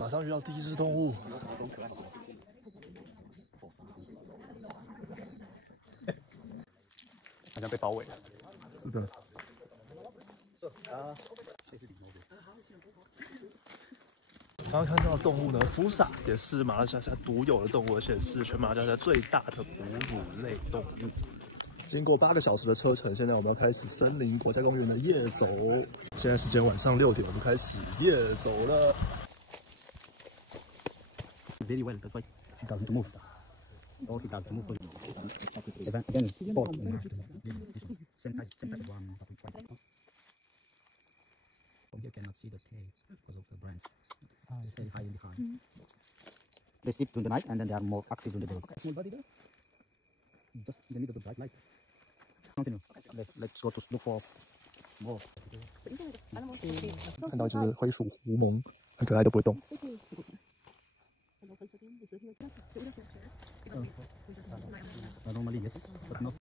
马上遇到第一只动物，好像被包围了。是的。刚刚看到的动物呢，福萨也是马来西亚独有的动物，而且是全马来西亚最大的哺乳类动物。经过8个小时的车程，现在我们要开始森林国家公园的夜走。现在时间晚上6点，我们开始夜走了。Very well, that's why she doesn't move. Oh, he doesn't move. Again, four. Same type of one that we tried. From here, cannot see the tail because of the branch. It's very high in the high. They sleep during the night and then they are more active during the day. Small body there. Just in the middle of the bright light. Continue. Let's go to look for more. 看到一只灰鼠狐獴，很可爱，都不会动。Normally, yes, but not.